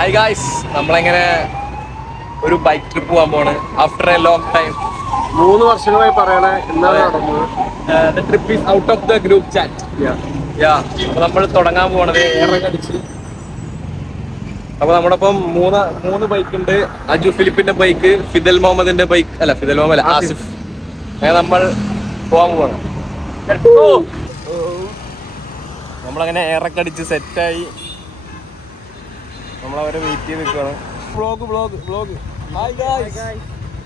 Hi guys, നമ്മളെങ്ങനെ ഒരു bike trip പോകാൻ പോണ് ആഫ്റ്റർ എ ലോങ് ടൈം. 3 വർഷങ്ങളായി പറയണേ എന്നാണ് നടന്നത്. The trip is out of the group chat. അപ്പൊ നമ്മൾ തുടങ്ങാൻ പോണത് ഏറെക്കടിച്ച്. അപ്പൊ നമ്മുടെ ഒപ്പം മൂന്ന് ബൈക്ക് ഉണ്ട്. അജു ഫിലിപ്പിന്റെ ബൈക്ക്, ഫിദൽ മുഹമ്മദിന്റെ ബൈക്ക്, അല്ല ഫിദൽ മുഹമ്മദ് ആസിഫ്. അങ്ങനെ നമ്മൾ പോകാൻ പോവാണ്. നമ്മളങ്ങനെ ഏറെക്കടിച്ച് സെറ്റായി നമ്മളവരെ വെയിറ്റ് ചെയ്ത് നിൽക്കുകയാണ്. വ്ളോഗ് ഹായ് ഗായ്സ്,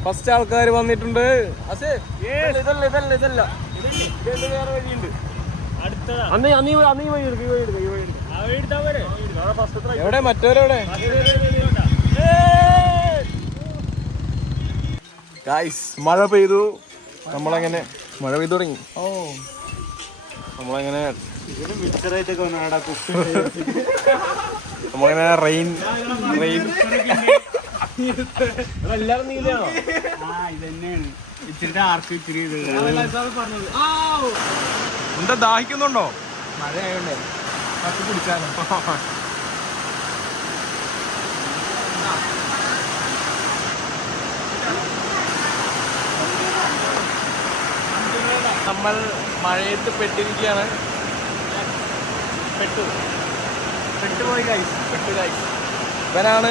ഫസ്റ്റ് ആൾക്കാർ വന്നിട്ടുണ്ട്. എവിടെ മറ്റവരെവിടെ? ഗായ്സ് മഴ പെയ്തു. നമ്മളങ്ങനെ മഴ പെയ്തു തുടങ്ങി. നമ്മളങ്ങനെ നമ്മളങ്ങനെ റെയിൻ എല്ലാരും നീലാണോ? എന്താ ദാഹിക്കുന്നുണ്ടോ? മഴയായോണ്ടേ കുടിച്ചാലോ. നമ്മൾ മഴയത്ത് പെട്ടിരിക്കുകയാണ്. പെട്ടുപോയി ഗൈസ്. ഇവനാണ്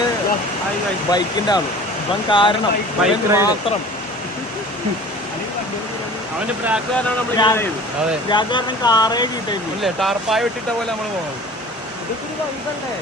ബൈക്കിന്റെ ആള്. ഇവൻ കാരണം ബൈക്ക് മാത്രം. അവന്റെ ബ്രാക്ക് കാരണമാണ് നമ്മൾ. അതെ, ബ്രാക്ക് കാരണം കാറേ കിട്ടില്ലേ. ടാർപ്പായ ഇട്ടിട്ട പോലെ നമ്മൾ പോകണം. ഇതൊക്കെ ഒരു വൈബല്ലേ?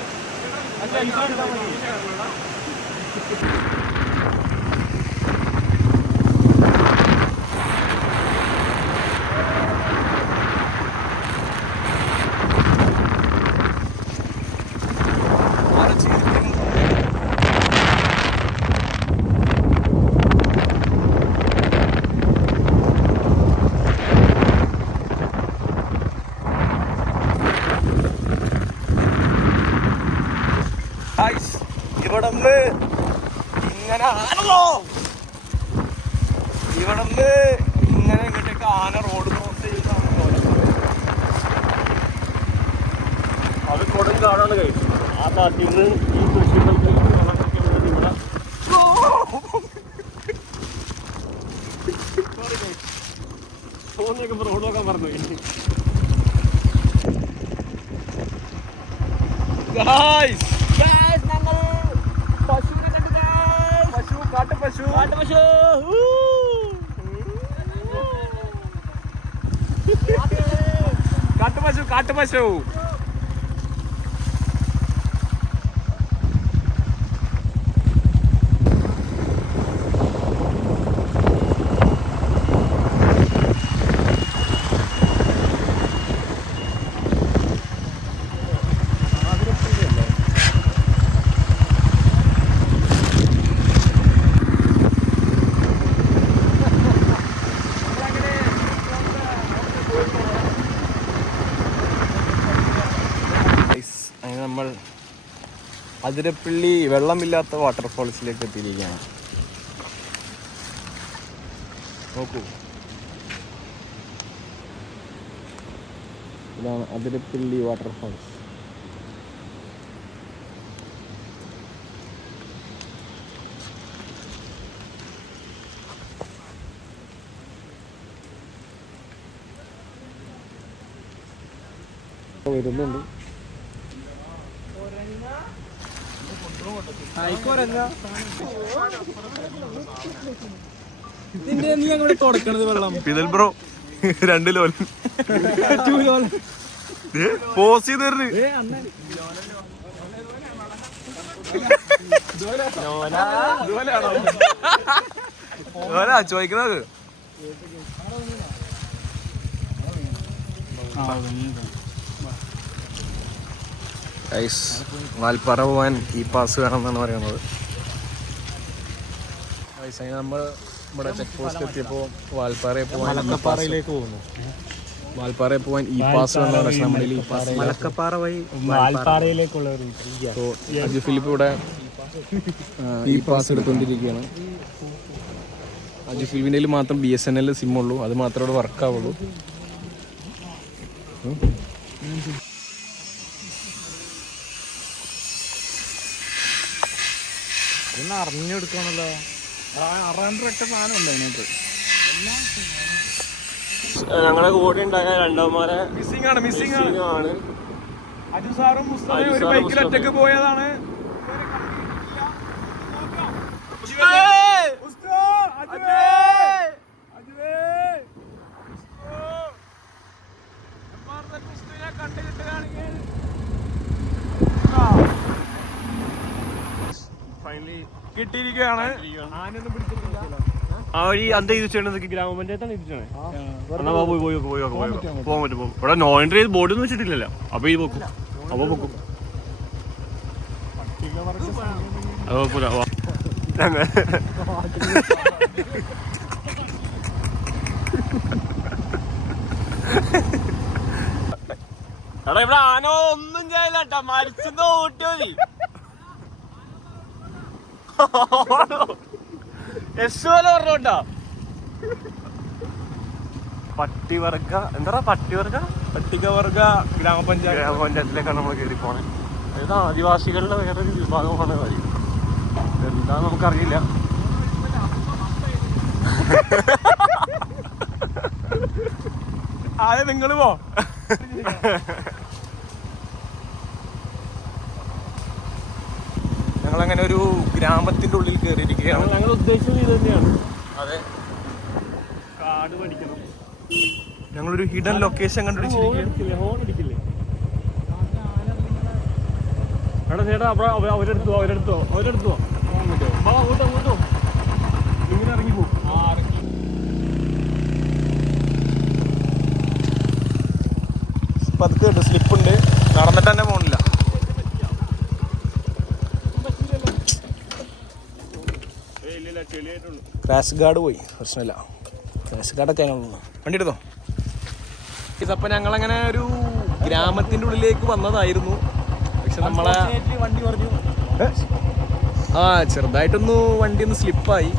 ഇവിടന്ന് ഇങ്ങനെ ഇങ്ങോട്ടേക്ക് ആന റോഡ് ക്രോസ് ചെയ്താണ്. അത് കൊടും കാടാണ് കഴിച്ചു. ആ കാട്ടിൽ നിന്ന് ഈ കൃഷികൾക്ക് ഫോണിലേക്ക് റോഡ് നോക്കാൻ പറഞ്ഞു. കാട്ടുപശു. നമ്മൾ അതിരപ്പള്ളി വെള്ളമില്ലാത്ത വാട്ടർഫോൾസിലേക്ക് എത്തിയിരിക്കുകയാണ്. നോക്കൂ, ഇതാണ് അതിരപ്പള്ളി വാട്ടർഫോൾസ്. വരുന്നുണ്ട്. ഫിദൽ ബ്രോ 2 ലോൽ പോസ് ചെയ്ത് ചോദിക്കുന്നത്. വാൽപ്പാറ പോകാൻ ഈ പാസ് വേണമെന്നാണ് പറയുന്നത്. നമ്മൾ ഇവിടെ ചെക്ക് പോസ്റ്റ് എത്തിയപ്പോൾ വാൽപ്പാറയിൽ പോകാൻ ഈ പാസ് വേണം. പക്ഷെ നമ്മുടെ ഈ പാസ് മലക്കപ്പാറ വഴി വാൽപ്പാറയിലേക്കുള്ള അജു ഫിലിപ്പ് ഇവിടെ ഈ പാസ് എടുത്തുകൊണ്ടിരിക്കുകയാണ്. അജു ഫിലിപ്പിൻ്റെ മാത്രം BSNL സിം ഉള്ളൂ. അത് മാത്രമേ ഇവിടെ വർക്കാവുള്ളൂ. ഇതൊന്ന് അറിഞ്ഞെടുക്കണല്ലോ. 600 സാധനം ഉണ്ട് അതിനകത്ത്. ഞങ്ങളെ കൂടെ ഉണ്ടായ രണ്ടന്മാരെ മിസ്സിംഗ് ആണ്. അജു സാറും മുസ്തഫയും ഒരു ബൈക്കിൽ ഒറ്റക്ക് പോയതാണ്. കിട്ടിയിരിക്കുകയാണ്. ആ വഴി അന്ത ചെയ്ത് ഗ്രാമപഞ്ചായത്താണ് ഇരിച്ചേ. പോകാൻ പറ്റും. ഇവിടെ നോ എൻട്രി ബോർഡ് ഒന്നും വെച്ചിട്ടില്ലല്ലോ. അപ്പൊ ഈ പോക്കും അപ്പൊ പോക്കും എടാ ഇവിടെ ആന ഒന്നും ചെയ്യില്ല. മരിച്ചെന്ന് ഓട്ടി മതി. പറഞ്ഞോട്ടാ പട്ടിവർഗ എന്താ പട്ടികവർഗ ഗ്രാമപഞ്ചായത്തിലേക്കാണ് നമ്മൾ കയറി പോണേ. അതായത് ആദിവാസികളുടെ വേറൊരു വിഭാഗമാണ് കാര്യം. എന്താന്ന് നമുക്കറിയില്ല. ആദ്യം നിങ്ങള് പോ. ഞങ്ങളങ്ങനെ ഒരു ഗ്രാമത്തിന്റെ ഉള്ളിൽ കയറിയിരിക്കുകയാണ്. ഞങ്ങൾ ഉദ്ദേശിച്ചത് ഇത് തന്നെയാണ്. അതെ, കാട് പഠിക്കണം. ഞങ്ങളൊരു ഹിഡൻ ലൊക്കേഷൻ കണ്ടുപിടിച്ചിരിക്കുകയാണ്. ഹോൺ അടിക്കില്ലേ? എടാ ചേട്ടാ അവരെടുത്തോ ഇങ്ങനെ ഇറങ്ങിപ്പോ. പതുക്കെ ഉണ്ട്, സ്ലിപ്പുണ്ട്, നടന്നിട്ട് തന്നെ പോണില്ല. ക്രാഷ് ഗാർഡ് പോയി, പ്രശ്നമില്ല. ക്രാഷ് ഗാർഡൊക്കെ വണ്ടി എടുത്തോ. ഇതപ്പം ഞങ്ങളങ്ങനെ ഒരു ഗ്രാമത്തിന്റെ ഉള്ളിലേക്ക് വന്നതായിരുന്നു. പക്ഷെ നമ്മളെ വണ്ടി പറഞ്ഞു ചെറുതായിട്ടൊന്ന് വണ്ടി ഒന്ന് സ്ലിപ്പായി.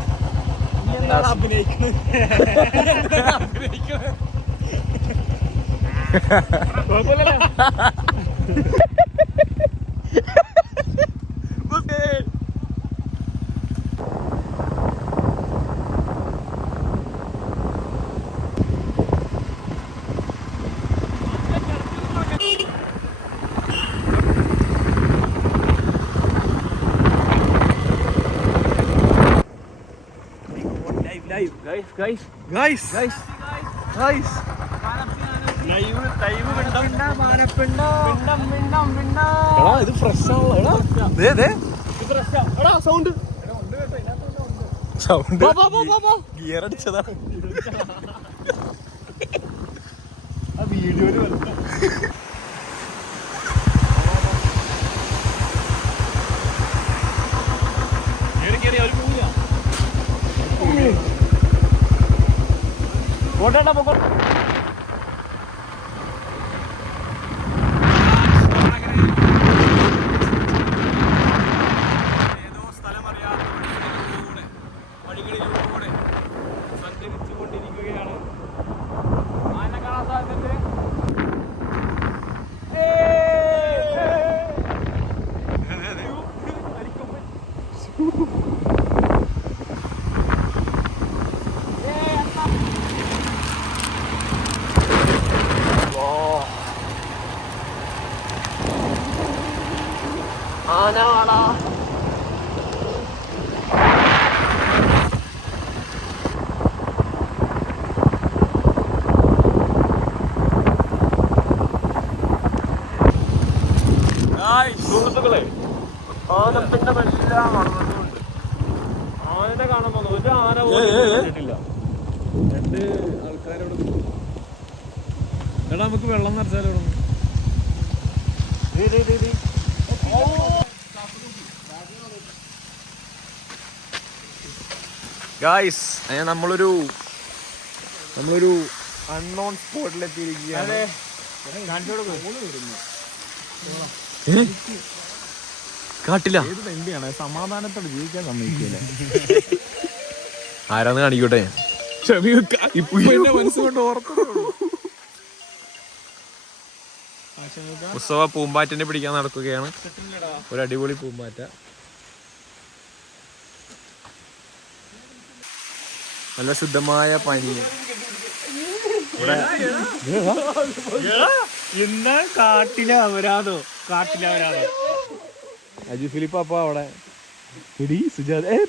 ഇത് ഫ്രഷ് സൗണ്ട് ഗിയർ അടിച്ചതാ. വീഡിയോയില് സുഹൃത്തുക്കളെ, ആനപ്പിണ്ടം എല്ലാം നടന്നിട്ടുണ്ട്. ആനനെ കാണാൻ വന്നു. ഒരു ആന പോയിട്ടില്ല. 2 ആൾക്കാരോട് എടാ നമുക്ക് വെള്ളം നിറച്ചാലോ? ഗായ്സ്, നമ്മളൊരു അൺനോൺ സ്പോട്ടിലെത്തിയിരിക്കുകയാണ്. കാട്ടില്ല, സമാധാനത്തോടെ ജീവിക്കാൻ സമ്മതിക്കില്ല. ആരാന്ന് കാണിക്കോട്ടെ. മനസ്സുകൊണ്ട് ഓർക്കുന്നുള്ളൂ. ഉത്സവ പൂമ്പാറ്റനെ പിടിക്കാൻ നടക്കുകയാണ്. ഒരു അടിപൊളി പൂമ്പാറ്റ. നല്ല ശുദ്ധമായ പാനീയം. ഇന്ന് കാട്ടിലെ അവരാതോ അജു ഫിലിപ്പ് അപ്പൊ അവിടെ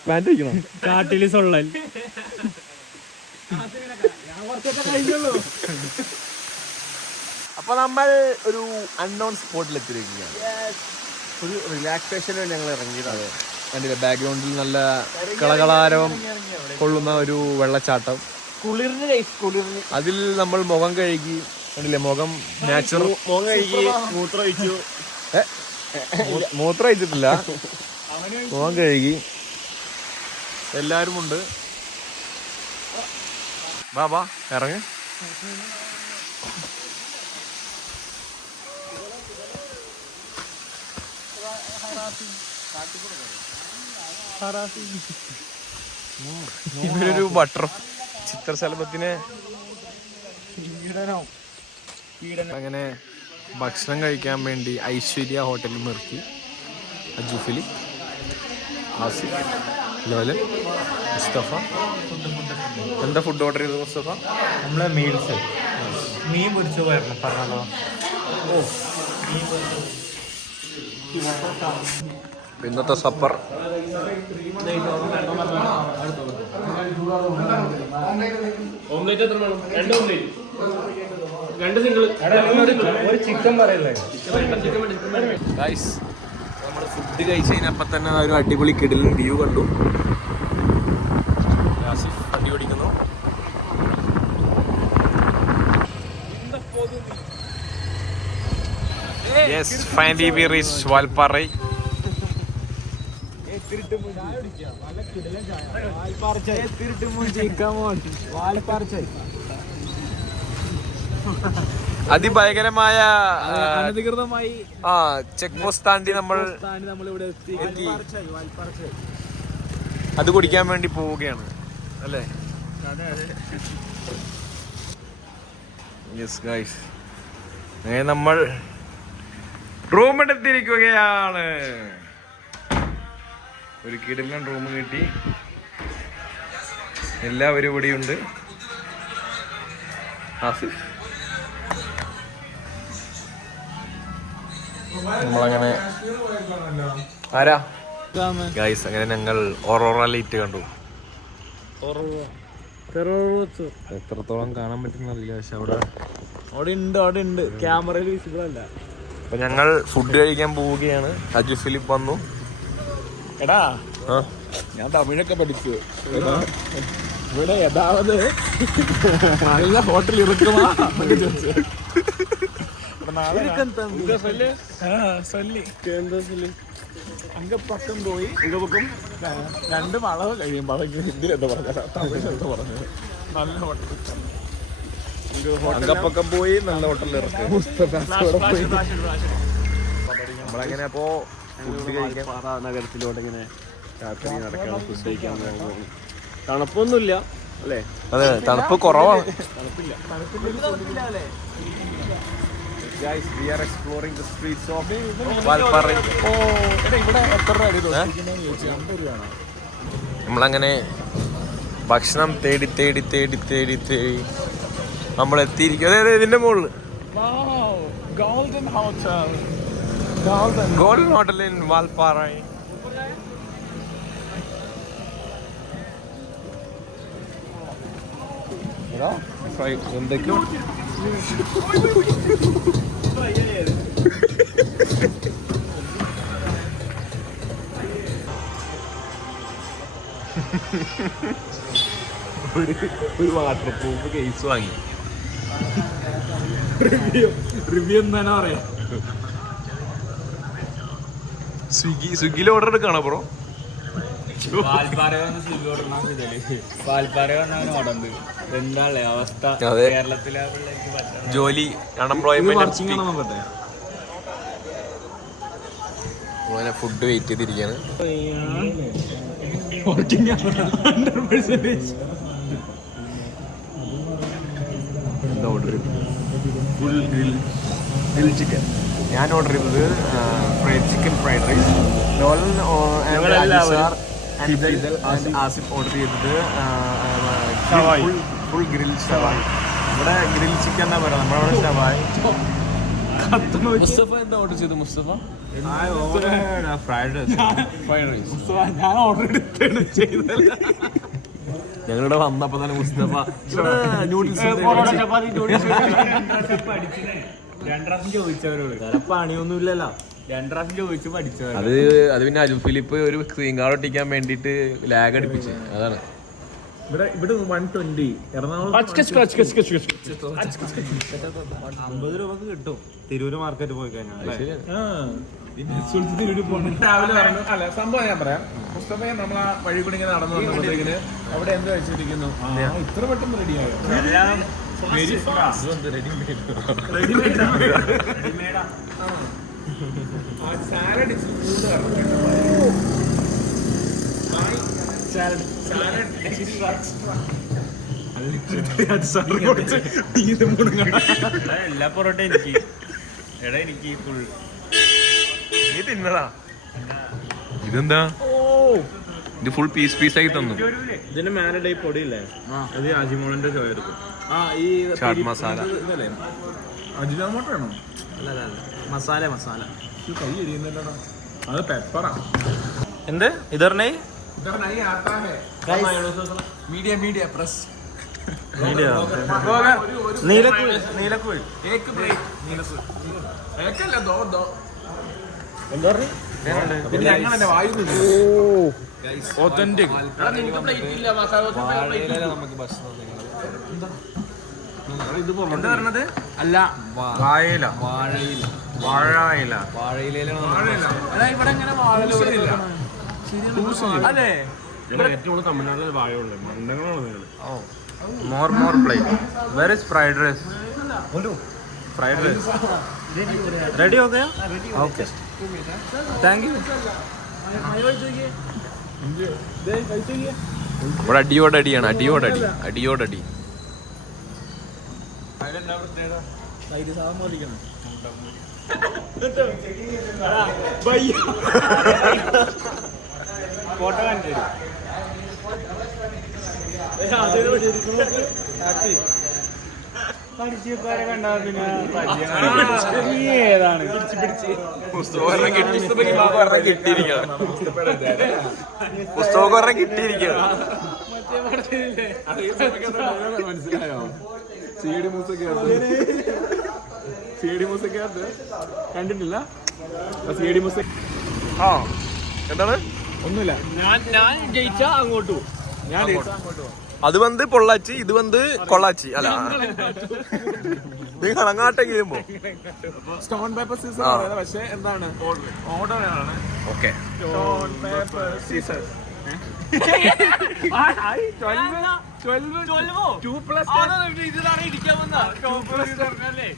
പാന്റ് വയ്ക്കണം. കാട്ടില് സൊള്ളൽ. അപ്പൊ നമ്മൾ ഒരു അൺനോൺ സ്പോട്ടിൽ എത്തിയിരിക്കുകയാണ്. ഒരു റിലാക്സേഷന് വേണ്ടി ഞങ്ങൾ ഇറങ്ങിയതാണ്. കണ്ടില്ല, ബാക്ക്ഗ്രൗണ്ടിൽ നല്ല കളകളാരവം കൊള്ളുന്ന ഒരു വെള്ളച്ചാട്ടം. കുളിർന്ന് അതിൽ നമ്മൾ മുഖം കഴുകി. കണ്ടില്ലേ, മുഖം നാച്ചുറൽ. മുഖം കഴുകി മൂത്രമൊഴിച്ചു. മൂത്രം ഒഴിച്ചിട്ടില്ല, മുഖം കഴുകി. എല്ലാരും ഉണ്ട്. ബാ ഇറങ്ങ്. ഇവരൊരു ബട്ടർ ചിത്രശലഭത്തിനെ അങ്ങനെ ഭക്ഷണം കഴിക്കാൻ വേണ്ടി ഐശ്വര്യ ഹോട്ടലിൽ നിർത്തി. അജു ഫിലിപ്പ്, ആസിഫ്, ലോലൻ, മുസ്തഫ. എന്താ ഫുഡ് ഓർഡർ ചെയ്തത് മുസ്തഫ? നമ്മളെ മീൽസ് മീൻ പൊരിച്ചു പോയിരുന്നു പറഞ്ഞോ. ഇന്നത്തെ സപ്പർ ഓംലേറ്റ് എത്ര വേണം? 2 ഓംലേറ്റ്, 2 സിംഗിൾ, ഒരു ചിക്കൻ പറയല്ലേ. ഗൈസ്, നമ്മൾ ഫുഡ് കഴിച്ചതിനപ്പം തന്നെ ഒരു അടിപൊളി കിടിലൻ വ്യൂ കണ്ടു. ആസിഫ് വണ്ടി ഓടിക്കുന്നു. Yes, finally we reached Valparai. അതിഭയങ്കരമായ അനധികൃതമായി ചെക്ക് പോസ്റ്റ് താണ്ടി നമ്മളിവിടെ എത്തി. അത് കുടിക്കാൻ വേണ്ടി പോവുകയാണ് അല്ലേ? യെസ് ഗൈസ്, നമ്മൾ റൂം എടുത്തിരിക്കുകയാണ്. ഒരു കിടിലൻ റൂം കിട്ടി. എല്ലാവരും ഇവിടെയുണ്ട്. ആസിഫ്, നമ്മളങ്ങനെ ആരാ ഗൈസ്, അങ്ങനെ ഞങ്ങൾ ഒറോറ ലൈറ്റ് കണ്ടു. എത്രത്തോളം കാണാൻ പറ്റുന്നില്ല, പക്ഷെ അവിടെ ഉണ്ട്. ക്യാമറയിൽ വിസിബിൾ അല്ല. അപ്പൊ ഞങ്ങൾ ഫുഡ് കഴിക്കാൻ പോവുകയാണ്. അജു ഫിലിപ്പ് വന്നു. എടാ, ഞാൻ തമിഴൊക്കെ പഠിച്ചു. ഇവിടെ യഥാവത് നല്ല ഹോട്ടൽ ഇറക്കുമാ അങ്ക പക്കം പോയി പക്കം 2 മളവ് കഴിയുമ്പോ ഹിന്ദിയിലെന്താ പറഞ്ഞത്, തമിഴിലെന്താ പറഞ്ഞത്. നല്ല ഹോട്ടൽ, അങ്കപ്പക്കം പോയി നല്ല ഹോട്ടലിൽ ഇറക്കും. നമ്മളങ്ങനെ അപ്പോ ഫുഡ് കഴിക്കാൻ നഗരത്തിലോട്ട് ഇങ്ങനെ രാത്രി നടക്കാൻ ഫുഡ് കഴിക്കാൻ പോകുന്നു. തണുപ്പൊന്നുമില്ല അല്ലേ? അതെ, തണുപ്പ് കുറവാണ്. Guys, we are exploring the streets of Valparai. ഇവിടെ എത്ര നമ്മളങ്ങനെ ഭക്ഷണം തേടി തേടി തേടി തേടി തേടി നമ്മൾ എത്തിയിരിക്കും. അതെ, ഇതിന്റെ മുകളിൽ ഗോൾഡൻ ഹോട്ടൽ ഇൻ വാൽപ്പാറ. എന്തൊക്കെയോ ഒരു വാട്ടർ പ്രൂഫ് കേസ് വാങ്ങി. റിവ്യൂ എന്താ പറയാ? സ്വിഗ്ഗിയിൽ ഓർഡർ എടുക്കാണോ ബ്രോ? എന്താ അവസ്ഥ കേരളത്തിലെ ജോലി അൺഎംപ്ലോയ്മെന്റ്. അങ്ങനെ ഫുഡ് വെയിറ്റ് ചെയ്തിരിക്കുകയാണ്. എന്താ ഓർഡർ ചെയ്തത്? Full grill chicken. ഞാൻ ഓർഡർ ചെയ്തത് ചിക്കൻ ഫ്രൈഡ് റൈസ്. ലോലൻ ആസിഫ് ഓർഡർ ചെയ്തത് ഫുൾ ഗ്രിൽ ഷവായി. ഇവിടെ ഗ്രിൽ ചിക്കൻ എന്നാ പറയാം, നമ്മളവിടെ ഷവായി. മുസ്തഫ എന്താ ഓർഡർ ചെയ്തു? Mustafa fried rice. ഞാൻ ഓർഡർ എടുത്താണ് ചെയ്തത്. ഞങ്ങളിവിടെ വന്നപ്പോ തന്നെ മുസ്തഫ നൂഡിൽസ് ചോദിച്ചവരോട് പണിയൊന്നും ഇല്ലല്ലോ. 2 പ്രാവശ്യം ചോദിച്ചു പഠിച്ചവർ. അത് പിന്നെ അജു ഫിലിപ്പ് ഒരു സ്ക്രീൻ കാർഡ് ഒട്ടിക്കാൻ വേണ്ടിട്ട് ലാഗ് അടിപ്പിച്ച് അതാണ്. ഇവിടെ 120 എറണാകുളം 50 രൂപക്ക് കിട്ടും തിരൂര് മാർക്കറ്റ് പോയി കഴിഞ്ഞാൽ. രാവിലെ പറഞ്ഞു അല്ല സംഭവം ഞാൻ പറയാം. പുസ്തകം നമ്മൾ ആ വഴി കൂടി ഇങ്ങനെ നടന്നു വന്നപ്പോഴത്തേക്കിന് അവിടെ എന്താ വെച്ചിരിക്കുന്നു, ഇത്ര പെട്ടെന്ന് റെഡിയായോ? സാലഡ് എല്ലാ പൊറോട്ട എനിക്ക് എടാ എനിക്ക് ഫുൾ നീ തിന്നടാ. ഇതെന്താ ഇത് ഫുൾ പീസായി തന്നു. ഇതിന്റെ മേലെ ഈ പൊടിയില്ലേ, അത് അജിമോളിന്റെ ചോ എടുക്കും. ഈ ചാട്ട് മസാല ഇതല്ലേ അജിനോമോട്ടോ ആണോ? അല്ല മസാല കൈ എരിയുന്നല്ലോടാ. അത് പെപ്പറാ. എന്ത് ഇതറിനെ इधर नहीं आता है. Media press. നീലക്കുഴി एक प्लेट एक अല്ല दो എന്താ പറഞ്ഞു പിന്നെ അങ്ങനെ വായു ഓതന്റിക്. നിങ്ങൾക്ക് പ്ലേറ്റ് ഇല്ല മസാല നമുക്ക് ഭക്ഷണം എന്താ പറഞ്ഞത്? അല്ല വാഴയില വാഴയില ഇവിടെ എങ്ങനെ വാഴ അല്ലേ? ഏറ്റവും തമിഴ്നാട്ടിൽ വാഴയുള്ളത് മണ്ടങ്ങളാണ് നിങ്ങൾ. More plate. Where is fried rice? Fried rice ready हो गया? Okay thank you. ഇവിടെ അടിയോടടിയാണ്. അടിയോടടി. ഫോട്ടോ കാണിച്ചു ഏതാണ് കിട്ടിയിരിക്കണം. മനസ്സിലായോ? സി ഡി മൂസക്കകത്ത് കണ്ടിട്ടില്ല? സി ഡി മൂസ എന്താണ്? ഒന്നുമില്ല. ഞാൻ ജയിച്ചാ അങ്ങോട്ടു. ഞാൻ അത് വന്ന് പൊള്ളാച്ചി, ഇത് വന്ന് കൊള്ളാച്ചി. അല്ല നീ കണങ്ങാട്ടെ കഴിയുമ്പോ സ്റ്റോൺ പേപ്പർ സീസർ പക്ഷെ എന്താണ് ഓർഡർ ആണ്. ഓക്കെ സ്റ്റോൺ പേപ്പർ സീസർ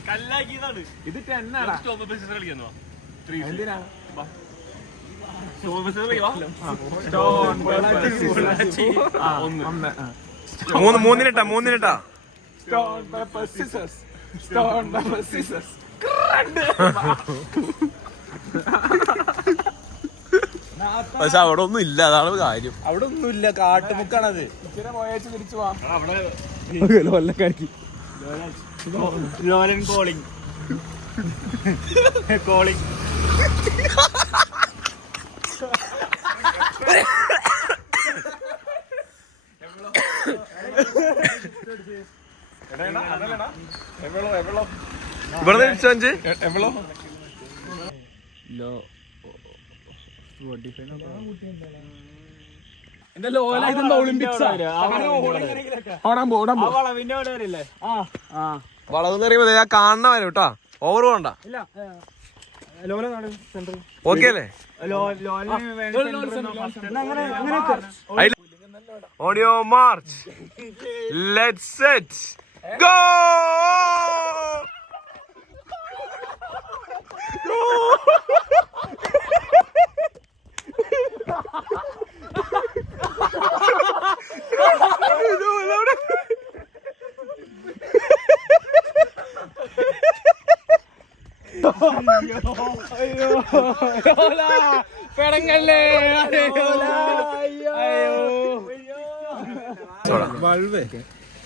12 ഇത് 10 ആടാ. എന്തിനാ? മൂന്നിനിട്ടാ stone paper scissors. Stone paper scissors. പക്ഷെ അവിടെ ഒന്നും ഇല്ല, അതാണ് കാര്യം. അവിടെ ഒന്നുമില്ല, കാട്ടുമുക്കാണത്. ഇച്ചിരി പോയേച്ച് തിരിച്ചു പോവാം. ലോലൻ കോളിംഗ് ഇവിടെ തിരിച്ചഞ്ച് ഒളിമ്പിക്സ് വളവെന്ന് പറയുമ്പോ ഞാൻ കാണണ വരും കേട്ടാ, ഓവർ വേണ്ട. ഓക്കെ അല്ലേ? Audio march, let's set go. പെടങ്ങല്ലേ.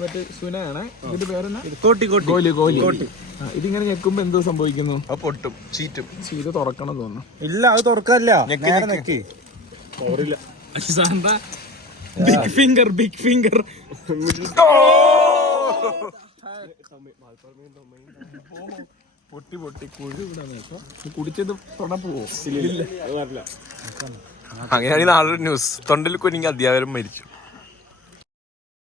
മറ്റേ സുനയാണ് ഇതിന്റെ പേരെന്നാ ഗോലി ഇതിങ്ങനെ ഞെക്കുമ്പോ എന്തോ സംഭവിക്കുന്നു? പൊട്ടും ചീറ്റും. ഇത് തുറക്കണം തോന്നുന്നു. ഇല്ല അത് തുറക്കല്ല. ബിഗ് ഫിംഗർ പൊട്ടി കുഴി കുടിച്ചത് തൊടാൻ പോവോ? അങ്ങനെയാണെങ്കിൽ നാളെ ന്യൂസ് തൊണ്ടിൽ കുനിങ്ങി അധ്യാപകരും മരിച്ചു.